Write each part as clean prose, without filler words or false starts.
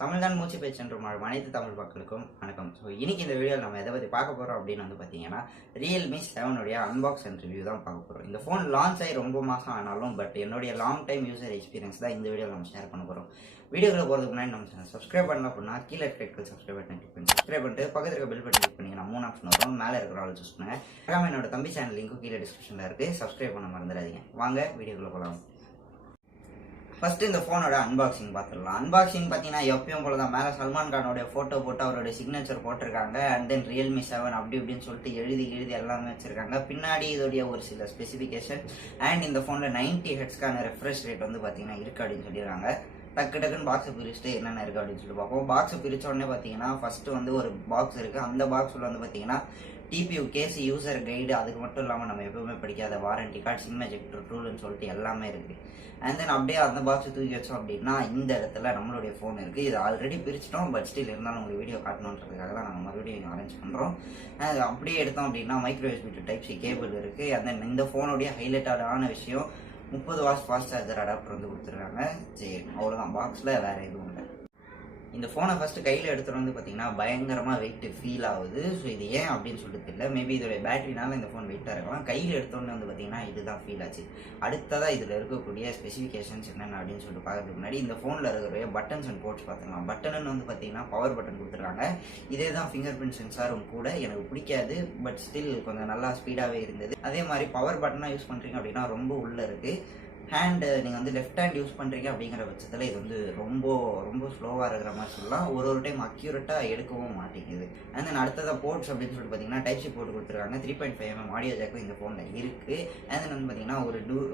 தமிழ்தான் மூச்சு பேச்சென்று அனைத்து தமிழ் மக்களுக்கும் வணக்கம். ஸோ இன்னைக்கு இந்த வீடியோவில் நம்ம எதை பற்றி பார்க்க போகிறோம் அப்படின்னு வந்து பார்த்தீங்கன்னா Realme7 அன்பாக்ஸ் அண்ட் ரிவ்யூ தான் பார்க்க போகிறோம். இந்த ஃபோன் லான்ச் ஆகி ரொம்ப மாதம் ஆனாலும் பட் என்னுடைய லாங் டைம் யூசர் எக்ஸ்பீரியன்ஸ் தான் இந்த வீடியோவில் நம்ம ஷேர் பண்ண போகிறோம். வீடியோக்குள்ள போகிறதுக்கு முன்னாடி நம்ம சேனல் சப்ஸ்கிரைப் பண்ணலாம் அப்படின்னா கீழே இருக்கிற சப்ஸ்கிரைப் பட்டன் கிளிக் பண்ணி சப்ஸ்கிரைப் பண்ணிட்டு பக்கத்தில் இருக்க பெல் பட்டன் கிளிக் பண்ணிங்கன்னா 3 ஆப்ஷன் வரும். மேலே இருக்கிற ஆள் சூஸ் பண்ணுங்க. என்னோட தம்பி சேனல் லிங்க்கும் கீழே டிஸ்கிரிப்ஷனில் இருக்குது. சப்ஸ்கிரைப் பண்ண மறந்துடாதீங்க. வாங்க வீடியோக்குள்ள போகலாம். ஃபர்ஸ்ட் இந்த ஃபோனோட அன்பாக்சிங் பார்த்துடலாம். அன்பாக்சிங் பார்த்தீங்கன்னா எப்பயும் போல தான். மேலே சல்மான் கானோட ஃபோட்டோ போட்டு அவரோட சிக்னேச்சர் போட்டிருக்காங்க. அண்ட் தென் Realme7 அப்படி இப்படின்னு சொல்லிட்டு எழுதி எல்லாமே வச்சிருக்காங்க. பின்னாடி இதோடைய ஒரு சில ஸ்பெசிஃபிகேஷன் அண்ட் இந்த ஃபோனில் 90 ஹெர்ட்ஸ்க்கான ரெஃப்ரெஷ் ரேட் வந்து பார்த்தீங்கன்னா இருக்குது அப்படின்னு சொல்லிடுறாங்க. டக்குன்னு பாக்ஸை பிரிச்சுட்டு என்னென்ன இருக்குது அப்படின்னு சொல்லி பார்ப்போம். பாக்ஸை பிரித்த உடனே பார்த்தீங்கன்னா ஃபர்ஸ்ட் வந்து ஒரு பாக்ஸ் இருக்குது. அந்த பாக்ஸில் வந்து பார்த்தீங்கன்னா டிபியூ கேஸ் யூசர் கைடு, அதுக்கு மட்டும் இல்லாமல் நம்ம எப்பவுமே படிக்காத வாரண்டி கார்டு, சிம் எஜெக்டர் டூல்னு சொல்லிட்டு எல்லாமே இருக்குது. அண்ட் தென் அப்படியே அந்த பாக்ஸை தூக்கி வச்சோம் அப்படின்னா இந்த இடத்துல நம்மளுடைய ஃபோன் இருக்குது. இது ஆல்ரெடி பிரிச்சிட்டோம், பட் ஸ்டில் இருந்தாலும் உங்களுக்கு வீடியோ காட்டணுன்றதுக்காக தான் நாங்கள் மறுபடியும் அரேஞ்ச் பண்ணுறோம். அப்படியே எடுத்தோம் அப்படின்னா micro USB to type C cable இருக்குது. அண்ட் தென் இந்த ஃபோனுடைய ஹைலைட்டான விஷயம் 30 வாட்ஸ் ஃபாஸ்ட் சார்ஜர் அடாப்டர் வந்து கொடுத்துருக்காங்க. சரி, அவ்வளோதான். பாக்ஸில் வேறு எதுவும் இல்லை. இந்த ஃபோனை ஃபஸ்ட்டு கையில் எடுத்துகிட்டு வந்து பார்த்தீங்கன்னா பயங்கரமாக வெயிட் ஃபீல் ஆகுது. ஸோ இது ஏன் அப்படின்னு சொல்லிட்டு தெரியல. மேபி இதோடைய பேட்டரினால இந்த ஃபோன் வெயிட்டாக இருக்கலாம். கையில் எடுத்தோன்னே வந்து பார்த்தீங்கன்னா இதுதான் ஃபீல் ஆச்சு. அடுத்ததாக இதில் இருக்கக்கூடிய ஸ்பெசிஃபிகேஷன்ஸ் என்னென்ன அப்படின்னு சொல்லிட்டு பார்க்கறதுக்கு முன்னாடி இந்த ஃபோனில் இருக்கிற பட்டன்ஸ் அண்ட் போர்ட்ஸ் பார்த்துக்கலாம். பட்டன்னு வந்து பார்த்தீங்கன்னா பவர் பட்டன் கொடுத்துருக்காங்க. இதே தான் ஃபிங்கர் பிரிண்ட் சென்சாரும் கூட. எனக்கு பிடிக்காது, பட் ஸ்டில் கொஞ்சம் நல்லா ஸ்பீடாகவே இருந்தது. அதே மாதிரி பவர் பட்டனாக யூஸ் பண்ணுறீங்க அப்படின்னா ரொம்ப உள்ளே இருக்குது. ஹேண்டு நீங்கள் வந்து லெஃப்ட் ஹேண்ட் யூஸ் பண்ணுறீங்க அப்படிங்கிற பட்சத்தில் இது வந்து ரொம்ப ஸ்லோவாக இருக்கிற மாதிரி சொல்லலாம். ஒரு டைம் அக்யூரேட்டாக எடுக்கவும் மாட்டேங்குது. அண்ட் தென் அடுத்ததாக போர்ட்ஸ் அப்படின்னு சொல்லிட்டு பார்த்தீங்கன்னா டைப் சி போர்ட் கொடுத்துருக்காங்க. 3.5 mm ஆடியோ ஜாக்கும் இந்த ஃபோனில் இருக்குது. அண்ட் தென் வந்து பார்த்தீங்கன்னா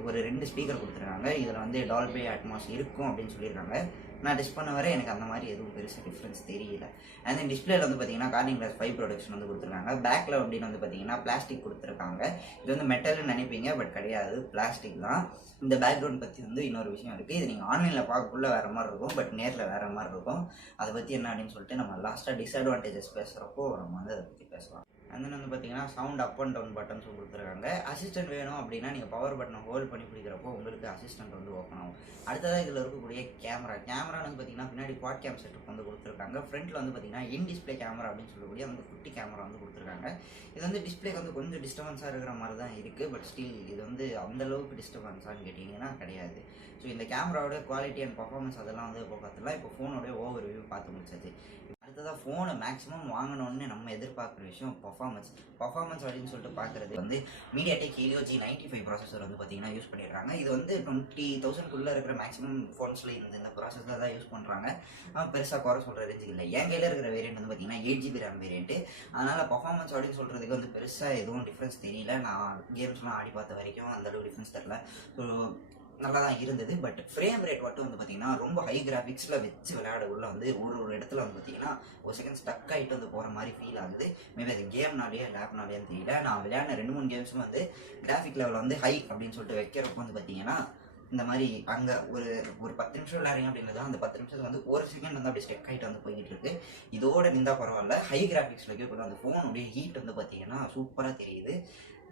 ஒரு 2 ஸ்பீக்கர் கொடுத்துருக்காங்க. இதில் வந்து டால்பி அட்மாஸ் இருக்கும் அப்படின்னு சொல்லியிருக்காங்க. நான் டெஸ்ட் பண்ண வரை எனக்கு அந்த மாதிரி எதுவும் பெருசாக டிஃப்ரென்ஸ் தெரியல. அண்ட் தென் டிஸ்பிளேல வந்து பார்த்தீங்கன்னா கார்னிங் கிளாஸ் 5 ப்ரொடக்ஷன் வந்து கொடுத்துருக்காங்க. பேக்கில் அப்படின்னு வந்து பார்த்தீங்கன்னா பிளாஸ்டிக் கொடுத்துருக்காங்க. இது வந்து மெட்டல்னு நினைப்பீங்க, பட் கிடையாது, பிளாஸ்டிக் தான். இந்த பேக்ரவுண்ட் பற்றி வந்து இன்னொரு விஷயம் இருக்குது. இது நீங்கள் ஆன்லைனில் பார்க்கக்குள்ள வேறு மாதிரி இருக்கும், பட் நேரில் வேறு மாதிரி இருக்கும். அதை பற்றி என்ன அப்படின்னு சொல்லிட்டு நம்ம லாஸ்ட்டாக டிஸ்அட்வான்டேஜஸ் பேசுகிறப்போ நம்ம வந்து அதை பற்றி பேசலாம். அந்த வந்து பார்த்தீங்கன்னா sound up and down buttons கொடுத்துருக்காங்க. அசிஸ்டன்ட் வேணும் அப்படின்னா நீங்கள் பவர் பட்டனை ஹோல்ட் பண்ணி பிடிக்கிறப்போ உங்களுக்கு அசிஸ்டன்ட் வந்து ஓப்பன் ஆகும். அடுத்ததாக இதில் இருக்கக்கூடிய கேமரா வந்து பார்த்தீங்கன்னா பின்னாடி குவாட் கேம் செட்டப் வந்து கொடுத்துருக்காங்க. ஃப்ரண்ட்டில் வந்து பார்த்தீங்கன்னா இன் டிஸ்பிளே கேமரா அப்படின்னு சொல்லக்கூடிய அந்த குட்டி கேமரா வந்து கொடுத்துருக்காங்க. இது வந்து டிஸ்பிளேக்கு வந்து கொஞ்சம் டிஸ்டர்பன்ஸாக இருக்கிற மாதிரி தான் இருக்குது, பட் ஸ்டில் இது வந்து அந்தளவுக்கு டிஸ்டர்பன்ஸான்னு கேட்டிங்கன்னா கிடையாது. ஸோ இந்த கேமராவோட குவாலிட்டி அண்ட் பர்ஃபார்மன்ஸ் அதெல்லாம் வந்து இப்போ பார்த்துலாம். இப்போ ஃபோனோட ஓவர் வியூ பார்த்து முடிச்சாச்சு. அடுத்ததாக ஃபோனை மேக்ஸிமம் வாங்கணும்னு நம்ம எதிர்பார்க்குற விஷயம் பர்ஃபார்மன்ஸ் அப்படின்னு சொல்லிட்டு பார்க்குறது வந்து மீடியாடெக் Helio G75 ப்ராசஸர் வந்து பார்த்தீங்கன்னா யூஸ் பண்ணிடுறாங்க. இது வந்து 20,000 இருக்கிற மேக்ஸிமம் ஃபோன்ஸில் இந்த ப்ராசஸர் தான் யூஸ் பண்ணுறாங்க. பெருசாக குறை சொல்கிற ரேஞ்சுக்கு இல்லை. என் கையில் இருக்கிற வேரியண்ட் வந்து பார்த்தீங்கன்னா 8GB RAM வேரியண்ட்டு. அதனால் பர்ஃபார்மன்ஸ் அப்படின்னு சொல்கிறதுக்கு வந்து பெருசாக எதுவும் டிஃப்ரென்ஸ் தெரியல. நான் கேம்ஸ்லாம் ஆடி பார்த்த வரைக்கும் அந்தளவுக்கு டிஃப்ரென்ஸ் தெரியல. ஸோ நல்லா தான் இருந்தது. பட் ஃப்ரேம் ரேட் மட்டும் வந்து பார்த்தீங்கன்னா ரொம்ப ஹை கிராஃபிக்ஸில் வச்சு விளையாட உள்ள வந்து ஒரு இடத்துல வந்து பார்த்தீங்கன்னா ஒரு செகண்ட் ஸ்டக் ஆகிட்டு வந்து போகிற மாதிரி ஃபீல் ஆகுது. மேபி அது கேம்னாலேயே லேப்னாலேன்னு தெரியல. நான் விளையாடின 2-3 கேம்ஸும் வந்து கிராஃபிக் லெவல் வந்து ஹை அப்படின்னு சொல்லிட்டு வைக்கிறப்போ வந்து பார்த்தீங்கன்னா இந்த மாதிரி அங்கே ஒரு 10 நிமிஷம் விளையாடுறீங்க அப்படிங்கிறது அந்த 10 நிமிஷத்துக்கு வந்து ஒரு செகண்ட் வந்து அப்படியே ஸ்டெக் ஆகிட்டு வந்து போய்கிட்டு இருக்கு. இதோட நின்றா பரவாயில்ல. ஹை கிராஃபிக்ஸில் வைக்கக்கூடாது. அந்த ஃபோனுடைய ஹீட் வந்து பார்த்தீங்கன்னா சூப்பராக தெரியுது.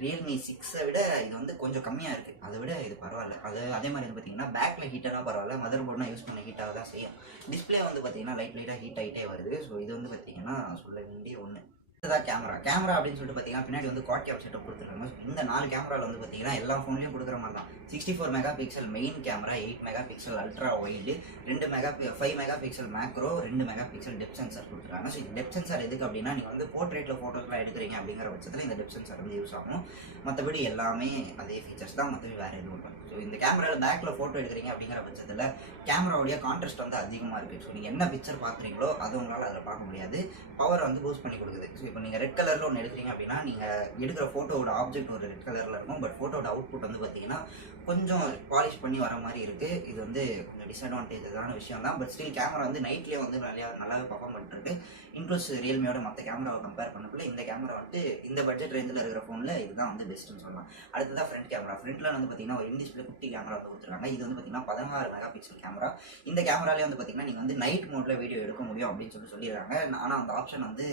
Realme6 விட இது வந்து கொஞ்சம் கம்மியாக இருக்குது. அதை விட இது பரவாயில்ல. அதே மாதிரி வந்து பார்த்தீங்கன்னா பேக்கில் ஹீட்டாக பரவாயில்ல. மதர் போர்டுனா யூஸ் பண்ண ஹீட்டாக தான் செய்யும். டிஸ்பிளே வந்து பார்த்தீங்கன்னா லைட்டாக ஹீட் ஆகிட்டே வருது. ஸோ இது வந்து பார்த்தீங்கன்னா சொல்ல வேண்டிய ஒன்று. இதுதான் கேமரா அப்படின்னு சொல்லிட்டு பார்த்தீங்கன்னா பின்னாடி வந்து குவாட் கேம் செட்டப் கொடுத்துருக்காங்க. இந்த 4 கேமராவில் வந்து பார்த்தீங்கன்னா எல்லா ஃபோன்லையும் கொடுக்குற மாதிரி தான். 64 megapixel main camera, 8 megapixel ultra wide, 5 megapixel macro, 2 megapixel depth sensor கொடுத்துருக்காங்க. ஸோ இந்த டெப்த் சென்சார் எதுக்கு அப்படின்னா நீங்கள் வந்து போர்ட்ரேட்டில் ஃபோட்டோஸ்லாம் எடுக்கிறீங்க அப்படிங்கிற பட்சத்தில் இந்த டெப்த் சென்சார் வந்து யூஸ் ஆகும். மற்றபடி எல்லாமே அதே ஃபீச்சர்ஸ் தான், மற்றபடி வேறு எதுவும் இல்லை. ஸோ இந்த கேமராவில் பேக்கில் ஃபோட்டோ எடுக்கிறீங்க அப்படிங்கிற பட்சத்தில் கேமராவுடைய கான்ட்ராஸ்ட் வந்து அதிகமாக இருக்குது. ஸோ நீங்கள் என்ன பிக்சர் பார்க்குறீங்களோ அது உங்களால் அதில் பார்க்க முடியாது. பவர் வந்து பூஸ்ட் பண்ணி கொடுக்குது. ஸோ இப்போ நீங்கள் ரெட் கலரில் ஒன்று எடுக்கிறீங்க அப்படின்னா நீங்கள் எடுக்கிற ஃபோட்டோவோட ஆப்ஜெக்ட் ஒரு ரெட் கலரில் இருக்கும். பட் ஃபோட்டோட அவுட்புட் வந்து பார்த்தீங்கன்னா கொஞ்சம் பாலிஷ் பண்ணி வர மாதிரி இருக்குது. இது வந்து கொஞ்சம் டிஸ்அட்வான்டேஜான விஷயம் தான். பட் ஸ்டில் கேமரா வந்து நைட்லேயே வந்து நல்லாவே பர்ஃபார்ம் பண்ணிருக்கு. இன்க்ளூஸ் ரியல்மியோட மற்ற கேமராவை கம்பேர் பண்ணக்குள்ள இந்த கேமரா வந்து இந்த பட்ஜெட் ரேஞ்சில் இருக்கிற ஃபோனில் இதுதான் வந்து பெஸ்ட்டுன்னு சொல்லலாம். அடுத்ததான் ஃப்ரண்ட் கேமரா. ஃப்ரண்ட்டில் வந்து பார்த்தீங்கன்னா ஒரு இன்டிஸ்பிளே குட்டி கேமரா வந்து கொடுத்துருக்காங்க. இது வந்து பார்த்தீங்கன்னா 16 மெகாபிக்சல் கேமரா. இந்த கேமராலே வந்து பார்த்தீங்கன்னா நீங்கள் வந்து நைட் மோடில் வீடியோ எடுக்க முடியும் அப்படின்னு சொல்லிடுறாங்க. ஆனால் அந்த ஆப்ஷன் வந்து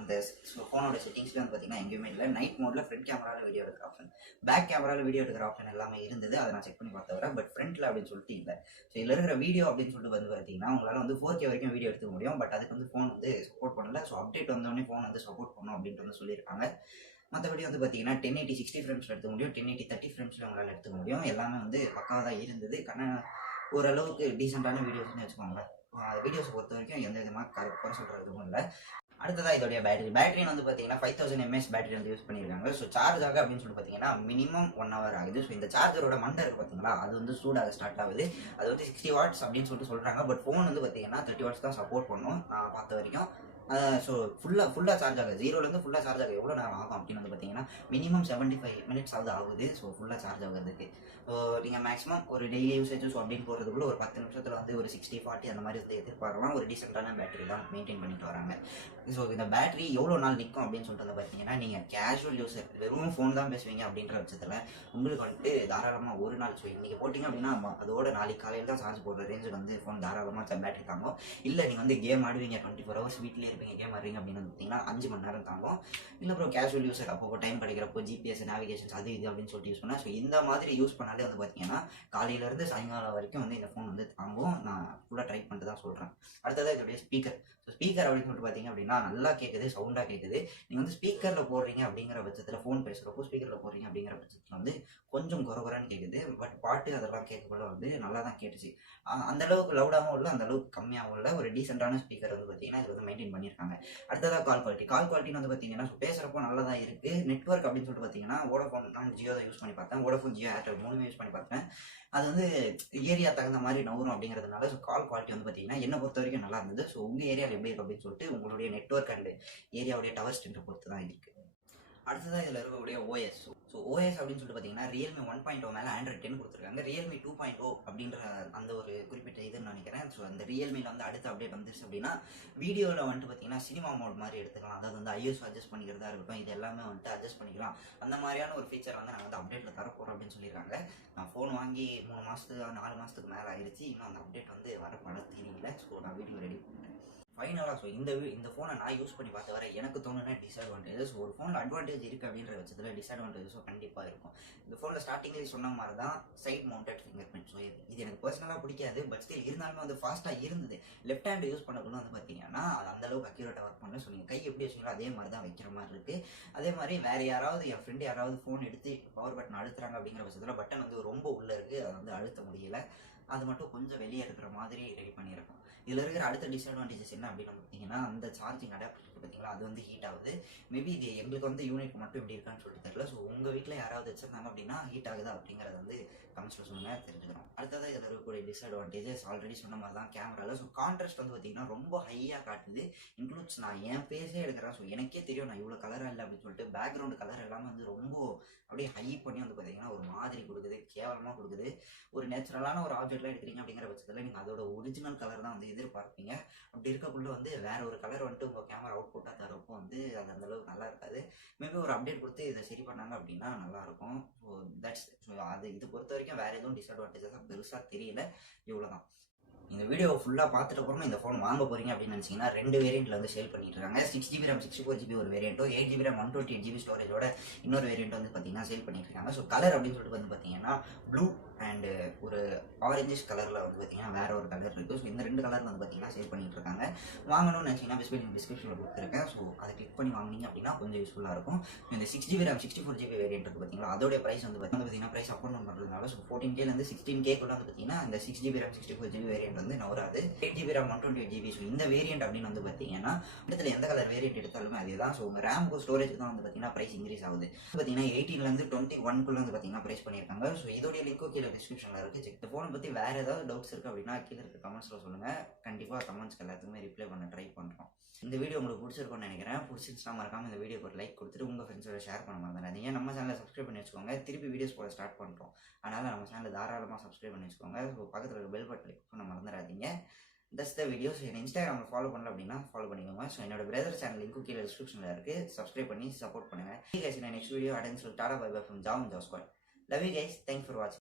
அந்த ஃபோனோட செட்டிங்ஸ்ல வந்து பார்த்தீங்கன்னா எங்கேயுமே இல்லை. நைட் மோடில் ஃப்ரண்ட் கேமராவில் வீடியோ எடுக்கிற ஆப்ஷன், பேக் கேமராவில் வீடியோ எடுக்கிற ஆப்ஷன் எல்லாமே இருந்தது. அதை நான் செக் பண்ணி பார்த்தவரை பட் ஃப்ரண்ட்டில் அப்படின்னு சொல்லிட்டு இல்லை. ஸோ இதில் இருக்கிற வீடியோ அப்படின்னு சொல்லிட்டு வந்து பார்த்தீங்கன்னா உங்களால் வந்து 4K வரைக்கும் வீடியோ எடுத்துக்க முடியும். பட் அதுக்கு வந்து ஃபோன் வந்து சப்போர்ட் பண்ணல. ஸோ அப்டேட் வந்தோடனே ஃபோன் வந்து சப்போர்ட் பண்ணணும் அப்படின்ட்டு வந்து சொல்லியிருக்காங்க. மற்றபடி வந்து பார்த்தீங்கன்னா 1080 60 ஃப்ரேம்ஸில் எடுத்துக்க முடியும், 1080 30 ஃப்ரேம்ஸில் உங்களால் எடுத்துக்க முடியும். எல்லாமே வந்து பக்காவாக தான் இருந்தது. ஓரளவுக்கு டீசெண்டான வீடியோஸ்னு வச்சுக்கோங்களேன். வீடியோஸ் பொறுத்த வரைக்கும் எந்த விதமாக குறை சொல்கிறதுக்கும் இல்லை. அடுத்ததாக இதோடைய பேட்டரி வந்து பார்த்தீங்கன்னா 5000 mAh பேட்டரி வந்து யூஸ் பண்ணியிருக்காங்க. ஸோ சார்ஜ் ஆக அப்படின்னு சொல்லி பார்த்தீங்கன்னா மினிமம் 1 hour ஆகுது. ஸோ இந்த சார்ஜரோட மண்டை இருக்குது பார்த்தீங்களா, அது வந்து சூடாக ஸ்டார்ட் ஆகுது. அது வந்து 60 watts அப்படின்னு சொல்லிட்டு சொல்கிறாங்க. பட் ஃபோன் வந்து பார்த்தீங்கன்னா 30 watts தான் சப்போர்ட் பண்ணும் நான் பார்த்த வரைக்கும். ஸோ ஃபுல்லாக சார்ஜ் ஆகுது. 0லேருந்து ஃபுல்லாக சார்ஜ் ஆகுது எவ்வளோ நேரம் ஆகும் அப்படின்னு வந்து பார்த்தீங்கன்னா மினிமம் 75 minutes ஆகுது. ஸோ ஃபுல்லாக சார்ஜ் ஆகுறதுக்கு நீங்கள் மேக்ஸிமம் ஒரு டெய்லி யூசேஜ் ஸோ அப்படின்னு போகிறதுக்குள்ள ஒரு 10 நிமிஷத்தில் வந்து ஒரு 60-40 அந்த மாதிரி வந்து எதிர்பார்க்கலாம். ஒரு டீசெண்டான பேட்டரி தான் மெயின்டைன் பண்ணிட்டு வராங்க. ஸோ இந்த பேட்டரி எவ்வளோ நாள் நிற்கும் அப்படின்னு சொல்லிட்டு வந்து பார்த்தீங்கன்னா நீங்கள் கேஷுவல் யூஸர் வெறும் ஃபோன் தான் பேசுவீங்க அப்படின்ற பட்சத்தில் உங்களுக்கு வந்துட்டு தாராளமாக ஒரு நாள் ஸோ இன்றைக்கி போட்டிங்க அப்படின்னா அதோட நாளைக்கு காலையில் தான் சார்ஜ் போடுற ரேஞ்சுக்கு வந்து ஃபோன் தாராளமாக பேட்டரி தாங்கும். இல்லை நீங்கள் வந்து கேம் ஆடுவீங்க 24 hours வீட்டிலே இருப்பீங்க, கேம் ஆடுறீங்க அப்படின்னு வந்து பார்த்தீங்கன்னா 5 மணி நேரம் தாங்கும். இல்லை அப்புறம் கேஷுவல் யூஸர் அப்போ டைம் கிடைக்கிறப்போ ஜிபிஎஸ் நேவிகேஷன்ஸ் அது இது அப்படின்னு சொல்லிட்டு யூஸ் பண்ணேன். ஸோ இந்த மாதிரி யூஸ் பண்ணாலே வந்து பார்த்தீங்கன்னா காலையிலேருந்து சாயங்காலம் வரைக்கும் வந்து இந்த ஃபோன் வந்து தாங்கும். நான் ஃபுல்லாக ட்ரை பண்ணிட்டு தான் சொல்கிறேன். அடுத்ததாக இதோடைய ஸ்பீக்கர். ஸோ ஸ்பீக்கர் அப்படின்னு சொல்லிட்டு பார்த்தீங்க அப்படின்னா நல்லா கேட்குது, சவுண்டாக கேட்குது. நீங்கள் வந்து ஸ்பீக்கரில் போடுறீங்க அப்படிங்கிற பட்சத்தில் ஃபோன் பேசுகிறப்போ ஸ்பீக்கரில் போடுறீங்க அப்படிங்கிற பட்சத்தில் வந்து கொஞ்சம் குறகுறான்னு கேட்குது. பட் பாட்டு அதெல்லாம் கேட்கப்பட வந்து நல்லா தான் கேட்டுச்சு. அந்தளவுக்கு லவுடாகவும் இல்லை, அந்தளவுக்கு கம்மியாகவும் இல்லை. ஒரு டீசெண்டான ஸ்பீக்கர் வந்து பார்த்தீங்கன்னா இது வந்து மெயின்டைன் பண்ணியிருக்காங்க. அடுத்ததாக கால் குவாலிட்டின்னு வந்து பார்த்தீங்கன்னா பேசுகிறப்போ நல்லா தான் இருக்குது. நெட்வொர்க் அப்படின்னு சொல்லிட்டு பார்த்தீங்கன்னா வோடாஃபோன் நான் ஜியோ தான் யூஸ் பண்ணி பார்த்தேன். வோடாஃபோன், ஜியோ, ஏர்டெல் 3மே யூஸ் பண்ணி பார்த்தேன். அது வந்து ஏரியா தகுந்த மாதிரி நவரும் அப்படிங்கிறதுனால ஸோ கால் குவாலிட்டி வந்து பார்த்தீங்கன்னா என்னை பொறுத்த வரைக்கும் நல்லா இருந்தது. ஸோ உங்கள் ஏரியாவில் எப்படி இருக்குது அப்படின்னு சொல்லிட்டு உங்களுடைய நெட்வொர்க் அண்ட் ஏரியாவுடைய டவர் ஸ்ட்ரென்த்தை பொறுத்து தான் இருக்குது. அடுத்ததாக இதில் இருக்கக்கூடிய ஓஎஸ். ஸோ ஓஎஸ் அப்படின்னு சொல்லிட்டு பார்த்தீங்கன்னா Realme 1.0 மேலே Android 10 கொடுத்துருக்காங்க. Realme 2.0 அப்படின்ற அந்த ஒரு குறிப்பிட்ட இதுன்னு நினைக்கிறேன். ஸோ அந்த Realmeல வந்து அடுத்த அப்டேட் வந்துருச்சு அப்படின்னா வீடியோவில் வந்துட்டு பார்த்தீங்கன்னா சினிமா மோட் மாதிரி எடுத்துக்கலாம். அதாவது வந்து ஐஎஸ் அட்ஜஸ்ட் பண்ணிக்கிறதா இருக்கட்டும், இது எல்லாமே வந்துட்டு அட்ஜஸ்ட் பண்ணிக்கலாம். அந்த மாதிரியான ஒரு ஃபீச்சர் வந்து நாங்கள் வந்து அப்டேட்டில் தரப்போகிறோம் அப்படின்னு சொல்லியிருக்காங்க. நான் ஃபோன் வாங்கி 3 மாதத்துக்கு 4 மாதத்துக்கு மேலே ஆயிடுச்சு. இன்னும் அந்த அப்டேட் வந்து வரப்பட தெரியல. ஸோ நான் வீடியோ ரெடி பண்ணுறேன். ஃபைனலாக ஸோ இந்த ஃபோனை நான் யூஸ் பண்ணி பார்த்த வரை எனக்கு தோணுன டிஸ்அட்வான்டேஜஸ். ஒரு ஃபோனில் அட்வான்டேஜ் இருக்குது அப்படின்ற பட்சத்தில் டிஸ்அட்வான்டேஜஸும் கண்டிப்பாக இருக்கும். இந்த ஃபோனில் ஸ்டார்டிங்லேயே சொன்ன மாதிரி தான் side mounted fingerprint. So இது எனக்கு பர்சனலாக பிடிக்காது. பட் ஸ்டில் இருந்தாலுமே வந்து ஃபாஸ்ட்டாக இருந்தது. லெஃப்ட் ஹேண்ட் யூஸ் பண்ணக்குள்ள வந்து பார்த்தீங்கன்னா அது அந்தளவுக்கு அக்யூரேட்டாக ஒர்க் பண்ணல. ஸோ நீங்கள் கை எப்படி வச்சிங்களோ அதே மாதிரி தான் வைக்கிற மாதிரி இருக்குது. அதே மாதிரி வேறு யாராவது என் ஃப்ரெண்டு யாராவது ஃபோன் எடுத்து பவர் பட்டன் அழுத்துறாங்க அப்படிங்கிற பட்சத்தில் பட்டன் வந்து ரொம்ப உள்ளே இருக்குது, அதை வந்து அழுத்த முடியல. அது மட்டும் கொஞ்சம் வெளியே இருக்கிற மாதிரி ரெடி பண்ணியிருக்கோம். இதில் இருக்கிற அடுத்த டிஸ்அட்வான்டேஜஸ் என்ன அப்படின்னு பார்த்தீங்கன்னா அந்த சார்ஜிங் அடாப்டர் பார்த்தீங்களா, அது வந்து ஹீட் ஆகுது. மேபி இது எங்களுக்கு வந்து யூனிட் மட்டும் எப்படி இருக்கான்னு சொல்லிட்டு தெரியல. ஸோ உங்கள் வீட்டில் யாராவது வச்சிருந்தாங்க அப்படின்னா ஹீட் ஆகுதா அப்படிங்கிறத வந்து கமெண்ட்ஸில் சொல்லுங்கள், தெரிஞ்சுக்கிறோம். அடுத்ததாக இதில் இருக்கக்கூடிய டிஸ்அட்வான்டேஜஸ் ஆல்ரெடி சொன்ன மாதிரி தான் கேமராவில். ஸோ கான்ட்ராஸ்ட் வந்து பார்த்தீங்கன்னா ரொம்ப ஹையாக காட்டுது. இன்க்ளூட்ஸ் நான் என் ஃபேஸே எடுக்கிறேன். ஸோ எனக்கே தெரியும் நான் இவ்வளோ கலராக இல்லை அப்படின்னு சொல்லிட்டு பேக்ரவுண்டு கலர் எல்லாமே வந்து ரொம்ப அப்படியே ஹை பண்ணி வந்து பார்த்தீங்கன்னா ஒரு மாதிரி கொடுக்குது, கேவலமாக கொடுக்குது. ஒரு நேச்சுரலான ஒரு ஆப்ஜெக்ட்லாம் எடுக்கிறீங்க அப்படிங்கிற பட்சத்தில் நீங்கள் அதோட ஒரிஜினல் கலர் தான் வந்து எதிர்பார்ப்பீங்க. அப்படி இருக்கக்குள்ள வந்து வேற ஒரு கலர் வந்துட்டு உங்கள் கேமரா அவுட்புட்டாக தரப்போ வந்து அது அந்தளவுக்கு நல்லா இருக்காது. மேபி ஒரு அப்டேட் கொடுத்து இதை சரி பண்ணாங்க அப்படின்னா நல்லாயிருக்கும். ஸோ இது பொறுத்த வரைக்கும் வேறு எதுவும் டிஸ்அட்வான்டேஜஸாக பெருசாக தெரியல. இவ்வளோ தான். இந்த வீடியோ ஃபுல்லாக பார்த்துட்டு அப்புறமா இந்த ஃபோன் வாங்க போகிறீங்க அப்படின்னு நினச்சிங்கன்னா 2 வேரியண்ட்டில் வந்து சேல் பண்ணிட்டு இருக்காங்க. 6GB RAM 64GB ஒரு வேரியண்ட்டோ, 8GB RAM 128GB ஸ்டோரேஜோட இன்னொரு வேரியண்ட் வந்து பார்த்தீங்கன்னா சேல் பண்ணிட்டு இருக்காங்க. ஸோ கலர் அப்படின்னு சொல்லிட்டு வந்து பார்த்தீங்கன்னா ப்ளூ அண்ட் ஒரு ஆரஞ்சிஷ் கலரில் வந்து பார்த்தீங்கன்னா வேற ஒரு கலர் இருக்குது. ஸோ இந்த 2 கலர் வந்து பார்த்தீங்கன்னா சேல் பண்ணிட்டு இருக்காங்க. வாங்கணும்னு நினச்சிங்கன்னா டிஸ்கிரிப்ஷனில் கொடுத்துருக்கேன். ஸோ அதை கிளிக் பண்ணி வாங்கினீங்க அப்படின்னா கொஞ்சம் யூஸ்ஃபுல்லாக இருக்கும். இந்த 6GB RAM 64GB வேரியண்ட் இருக்குது பார்த்தீங்களா, அதோட ப்ரைஸ் வந்து பார்த்தீங்கன்னா ப்ரைஸ் அப் அண்ட் டவுன் பண்ணுறதுனால ஸோ 14Kலேருந்து 16K கூட வந்து பார்த்தீங்கன்னா இந்த 6GB RAM 64GB வேரியண்ட் வந்து நவராது. 8GB RAM 128GB. ஸோ இந்த வேரியண்ட் அப்படின்னு வந்து பார்த்தீங்கன்னா இடத்துல எந்த கலர் வேரியண்ட் எடுத்தாலுமே அதே தான். ஸோ உங்கள் ரேம்க்கு ஸ்டோரேஜ் தான் வந்து பார்த்தீங்கன்னா ப்ரைஸ் இன்க்ரீஸ் ஆகுது. பார்த்தீங்கன்னா 18லேருந்து 21 வந்து பார்த்தீங்கன்னா ப்ரைஸ் பண்ணியிருக்காங்க. ஸோ இதோடைய லிங்க் கீழே டிஸ்கிரிப்ஷனில் இருக்குது. இந்த ஃபோனை பற்றி வேறு ஏதாவது டவுட்ஸ் இருக்குது அப்படின்னா கீழே இருக்க கமெண்ட்ஸில் சொல்லுங்கள். கண்டிப்பாக கமெண்ட்ஸ்க்கு எல்லாத்துக்குமே ரிப்ளை பண்ண ட்ரை பண்ணுறோம். இந்த வீடியோ உங்களுக்கு பிடிச்சிருக்கும்னு நினைக்கிறேன். பிடிச்சிருச்சுன்னா மறக்காமல் இந்த வீடியோக்கு ஒரு லைக் கொடுத்துட்டு உங்கள் ஃப்ரெண்ட்ஸோட ஷேர் பண்ண மறந்துடாதீங்க. நம்ம சேனலை சப்ஸ்கிரைப் பண்ணி வச்சுக்கோங்க. திருப்பி வீடியோஸ் போட ஸ்டார்ட் பண்ணுறோம். அதனால் நம்ம சேனலை தாராளமாக சப்ஸ்கிரைப் பண்ணி வச்சுக்கோங்க. ஸோ பக்கத்தில் இருக்க பெல் பட்டன் கிளிக் பண்ண மறந்துடாதீங்க. That's the video. ஸோ என்ன இன்ஸ்டாகிராமில் ஃபாலோ பண்ணல அப்படின்னா ஃபாலோ பண்ணிக்கோங்க. ஸோ என்னோட பிரதர் சேனல் லிங்க்கும் கீழே டிஸ்கிரிப்ஷனில் இருக்குது. சப்ஸ்கிரைப் பண்ணி சப்போர்ட் பண்ணுங்கள். நெக்ஸ்ட் வீடியோ அடன்ஸ் டாடா பை பை ஃப்ரம் ஜாவ் squad. Love you guys. Thanks for வாட்சிங்.